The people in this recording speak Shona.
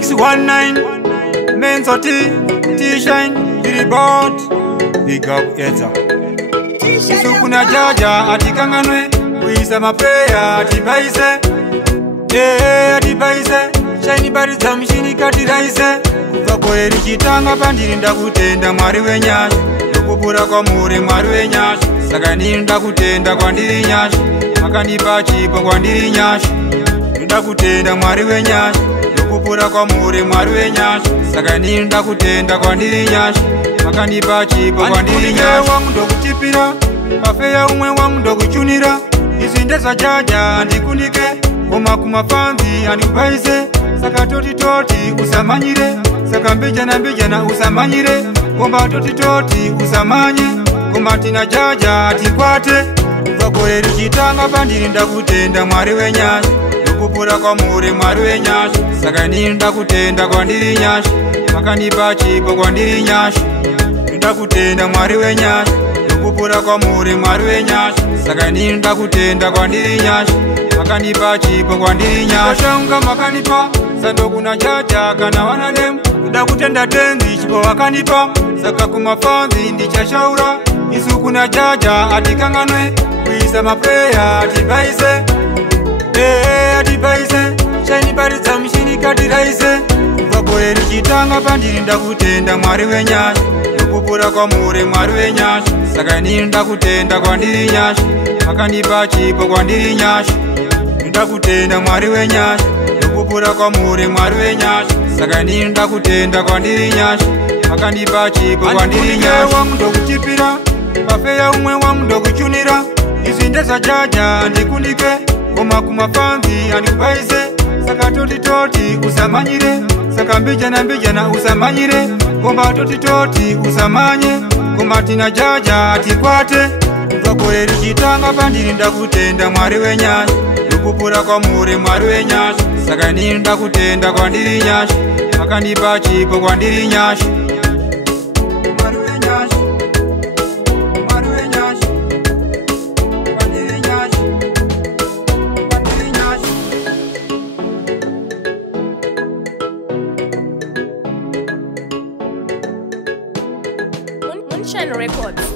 619 Menzoti T-Shine Diribot Big up Eza Isuku na jaja atikanganwe Uisa mapreya atibaise atibaise Shine bari za mshini katiraise Kuvako eri chitanga pandiri ndakutenda mwari wenyashi Nukupura kwa muri mwari wenyashi Saka ninda kutenda kwa ndiri nyashi Makanipa chipo kwa ndiri nyashi Ndakutenda mwari wenyashi Nukupura kwa muri mwari wenyashi Saka ninda kutenda kwa ndiri nyashi Makanipa chipo kwa ndiri nyashi Wangu ndokutipira Pafeya umwe wangu ndokuchunira Izindeza jaja andikunike Koma kumafanzi andibaise Saka toti usamanyire Saka mbijana usamanyire Komba toti usamanye Koma tina jaja atikwate Kuvako eri chitanga pandiri ndakutenda mwari wenyashi Nukupura kwa muri mwari wenyashi Saka ninda kutenda kwa ndiri nyashi Makanipa chipo kwa ndiri nyashi Ndakutenda mwari wenyashi Nukupura kwa muri mwari wenyashi Saka ninda kutenda kwa ndiri nyashi Makanipa chipo kwa ndiri nyashi Kashaunga makanipa Sando kuna jaja kana wanadem Ndakutenda tenzi chipo wakanipa Saka kumafanzi ndichashaura Isu kuna jaja atikanganwe Kuisa mapreya atibaise atibaise Shine bari za mshini katiraise Kuvako eri chitanga pandiri ndakutenda mwari wenyashi Nukupura kwa muri mwari wenyashi Saka ninda kutenda kwa ndiri nyashi Makanipa chipo kwa ndiri nyashi Ndakutenda mwari wenyashi Nukupura kwa muri mwari wenyashi Saka ninda kutenda kwa ndiri nyashi Makanipa chipo kwa ndiri nyashi Wangu ndokutipira Pafeya umwe wangu ndokuchunira Izindeza jaja andikunike Koma kumafanzi andibaise Saka toti usamanyire Saka mbijana usamanyire Komba toti usamanye Koma tina jaja atikwate Kuvako eri chitanga pandiri ndakutenda mwari wenyashi Nukupura kwa muri mwari wenyashi Saka ninda kutenda kwa ndiri nyashi Makanipa chipo kwa ndiri nyashi Mwari wenyashi Mwari wenyashi Kwa ndiri nyashi Kwa ndiri nyashi Moonshine Records.